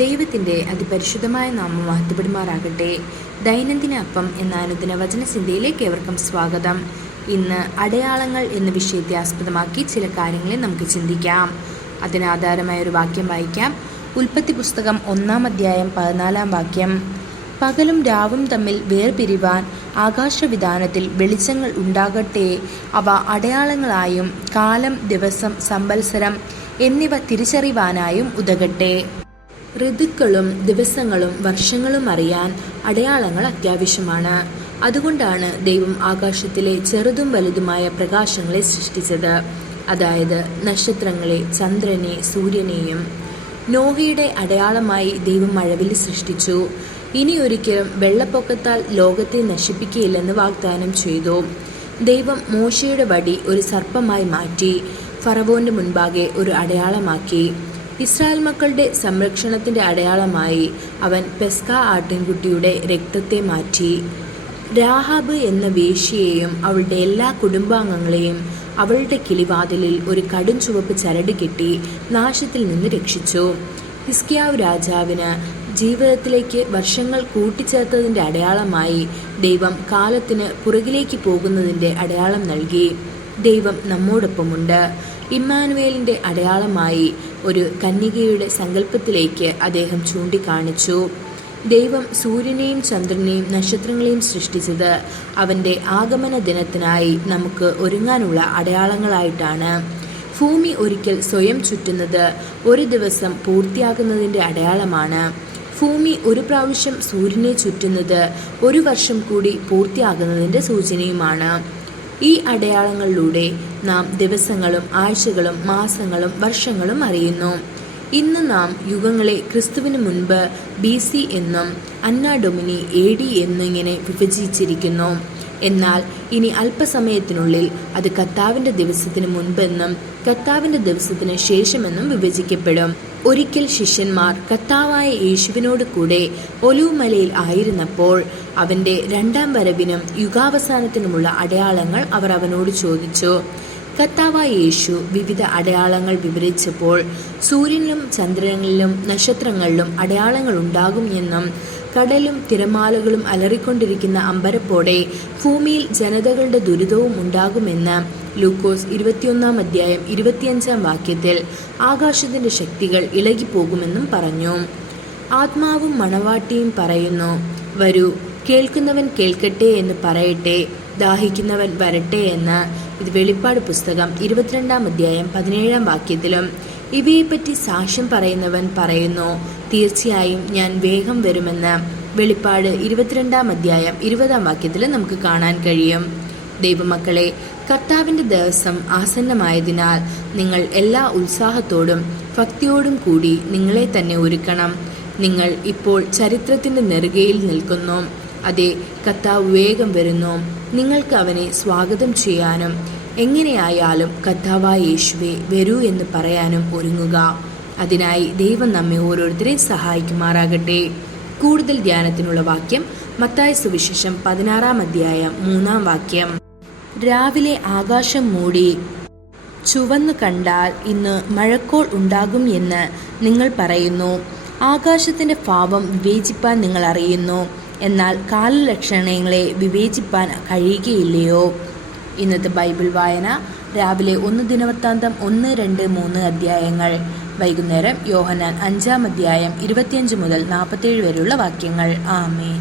ദൈവത്തിൻ്റെ അതിപരിശുദ്ധമായ നാമം മഹത്വപ്പെടുമാറാകട്ടെ. ദൈനംദിന അപ്പം എന്ന അനുദിന വചനചിന്തയിലേക്ക് ഏവർക്കും സ്വാഗതം. ഇന്ന് അടയാളങ്ങൾ എന്ന വിഷയത്തെ ആസ്പദമാക്കി ചില കാര്യങ്ങളെ നമുക്ക് ചിന്തിക്കാം. അതിനാധാരമായ ഒരു വാക്യം വായിക്കാം. ഉൽപ്പത്തി പുസ്തകം 1-ാം അധ്യായം 14-ാം വാക്യം. പകലും രാവും തമ്മിൽ വേർപിരിവാൻ ആകാശവിധാനത്തിൽ വെളിച്ചങ്ങൾ ഉണ്ടാകട്ടെ, അവ അടയാളങ്ങളായും കാലം, ദിവസം, സംവത്സരം എന്നിവ തിരിച്ചറിവാനായും ഉതകട്ടെ. ഋതുക്കളും ദിവസങ്ങളും വർഷങ്ങളും അറിയാൻ അടയാളങ്ങൾ അത്യാവശ്യമാണ്. അതുകൊണ്ടാണ് ദൈവം ആകാശത്തിലെ ചെറുതും വലുതുമായ പ്രകാശങ്ങളെ സൃഷ്ടിച്ചത്, അതായത് നക്ഷത്രങ്ങളെ, ചന്ദ്രനെ, സൂര്യനെയും. നോഹയുടെ അടയാളമായി ദൈവം മഴവില്ല് സൃഷ്ടിച്ചു. ഇനി ഒരിക്കലും വെള്ളപ്പൊക്കത്താൽ ലോകത്തെ നശിപ്പിക്കുകയില്ലെന്ന് വാഗ്ദാനം ചെയ്തു. ദൈവം മോശയുടെ വടി ഒരു സർപ്പമായി മാറ്റി ഫറവോന്റെ മുൻപാകെ ഒരു അടയാളമാക്കി. ഇസ്രായേൽ മക്കളുടെ സംരക്ഷണത്തിന്റെ അടയാളമായി അവൻ പെസ്ക ആട്ടിൻകുട്ടിയുടെ രക്തത്തെ മാറ്റി. രാഹാബ് എന്ന വേശ്യയെയും അവളുടെ എല്ലാ കുടുംബാംഗങ്ങളെയും അവളുടെ കിളിവാതിലിൽ ഒരു കടും ചുവപ്പ് ചരട് കെട്ടി നാശത്തിൽ നിന്ന് രക്ഷിച്ചു. ഹിസ്കിയാവ് രാജാവിന് ജീവിതത്തിലേക്ക് വർഷങ്ങൾ കൂട്ടിച്ചേർത്തതിൻ്റെ അടയാളമായി ദൈവം കാലത്തിന് പുറകിലേക്ക് പോകുന്നതിൻ്റെ അടയാളം നൽകി. ദൈവം നമ്മോടൊപ്പമുണ്ട്. ഇമ്മാനുവേലിൻ്റെ അടയാളമായി ഒരു കന്യകയുടെ സങ്കല്പത്തിലേക്ക് അദ്ദേഹം ചൂണ്ടിക്കാണിച്ചു. ദൈവം സൂര്യനെയും ചന്ദ്രനെയും നക്ഷത്രങ്ങളെയും സൃഷ്ടിച്ചത് അവൻ്റെ ആഗമന ദിനത്തിനായി നമുക്ക് ഒരുങ്ങാനുള്ള അടയാളങ്ങളായിട്ടാണ്. ഭൂമി ഒരിക്കൽ സ്വയം ചുറ്റുന്നത് ഒരു ദിവസം പൂർത്തിയാകുന്നതിൻ്റെ അടയാളമാണ്. ഭൂമി ഒരു പ്രാവശ്യം സൂര്യനെ ചുറ്റുന്നത് ഒരു വർഷം കൂടി പൂർത്തിയാകുന്നതിൻ്റെ സൂചനയുമാണ്. ഈ അടയാളങ്ങളിലൂടെ നാം ദിവസങ്ങളും ആഴ്ചകളും മാസങ്ങളും വർഷങ്ങളും അറിയുന്നു. ഇന്ന് നാം യുഗങ്ങളെ ക്രിസ്തുവിന് മുൻപ് BC എന്നും അന്നാ ഡൊമിനി AD എന്നിങ്ങനെ വിഭജിച്ചിരിക്കുന്നു. എന്നാൽ ഇനി അല്പസമയത്തിനുള്ളിൽ അത് കർത്താവിൻ്റെ ദിവസത്തിന് മുൻപെന്നും കർത്താവിൻ്റെ ദിവസത്തിന് ശേഷമെന്നും വിഭജിക്കപ്പെടും. ഒരിക്കൽ ശിഷ്യന്മാർ കർത്താവായ യേശുവിനോട് കൂടെ ഒലിവുമലയിൽ ആയിരുന്നപ്പോൾ അവൻ്റെ രണ്ടാം വരവിനും യുഗാവസാനത്തിനുമുള്ള അടയാളങ്ങൾ അവർ അവനോട് ചോദിച്ചു. കർത്താവായ യേശു വിവിധ അടയാളങ്ങൾ വിവരിച്ചപ്പോൾ സൂര്യനിലും ചന്ദ്രനിലും നക്ഷത്രങ്ങളിലും അടയാളങ്ങൾ ഉണ്ടാകും എന്നും കടലും തിരമാലകളും അലറിക്കൊണ്ടിരിക്കുന്ന അമ്പരപ്പോടെ ഭൂമിയിൽ ജനതകളുടെ ദുരിതവും ഉണ്ടാകുമെന്ന് ലൂക്കോസ് 21-ാം അധ്യായം 25-ാം വാക്യത്തിൽ ആകാശത്തിൻ്റെ ശക്തികൾ ഇളകിപ്പോകുമെന്നും പറഞ്ഞു. ആത്മാവും മണവാട്ടിയും പറയുന്നു, വരൂ, കേൾക്കുന്നവൻ കേൾക്കട്ടെ എന്ന് പറയട്ടെ, ദാഹിക്കുന്നവൻ വരട്ടെ എന്ന്. ഇത് വെളിപ്പാട് പുസ്തകം 22-ാം അധ്യായം 17-ാം വാക്യത്തിലും. ഇവയെപ്പറ്റി സാക്ഷ്യം പറയുന്നവൻ പറയുന്നു, തീർച്ചയായും ഞാൻ വേഗം വരുമെന്ന് വെളിപ്പാട് 22-ാം അധ്യായം 20-ാം വാക്യത്തിൽ നമുക്ക് കാണാൻ കഴിയും. ദൈവമക്കളെ, കർത്താവിൻ്റെ ദിവസം ആസന്നമായതിനാൽ നിങ്ങൾ എല്ലാ ഉത്സാഹത്തോടും ഭക്തിയോടും കൂടി നിങ്ങളെ തന്നെ ഒരുക്കണം. നിങ്ങൾ ഇപ്പോൾ ചരിത്രത്തിൻ്റെ നെറുകയിൽ നിൽക്കുന്നു. അതെ, കർത്താവ് വേഗം വരുന്നു. നിങ്ങൾക്ക് അവനെ സ്വാഗതം ചെയ്യാനും എങ്ങനെയായാലും കർത്താവായ യേശുവേ വരൂ എന്ന് പറയാനും ഒരുങ്ങുക. അതിനായി ദൈവം നമ്മെ ഓരോരുത്തരെയും സഹായിക്കുമാറാകട്ടെ. കൂടുതൽ ധ്യാനത്തിനുള്ള വാക്യം മത്തായി സുവിശേഷം 16-ാം അധ്യായം 3-ാം വാക്യം. രാവിലെ ആകാശം മൂടി ചുവന്നു കണ്ടാൽ ഇന്ന് മഴക്കോൾ ഉണ്ടാകും എന്ന് നിങ്ങൾ പറയുന്നു. ആകാശത്തിൻ്റെ ഭാവം വിവേചിപ്പാൻ നിങ്ങൾ അറിയുന്നു, എന്നാൽ കാലലക്ഷണങ്ങളെ വിവേചിപ്പാൻ കഴിയുകയില്ലയോ? ഇന്നത്തെ ബൈബിൾ വായന രാവിലെ 1 ദിനവൃത്താന്തം 1, 2, 3 അധ്യായങ്ങൾ. വൈകുന്നേരം യോഹന്നാൻ 5-ാം അധ്യായം 25 മുതൽ 47 വരെയുള്ള വാക്യങ്ങൾ. ആമേൻ.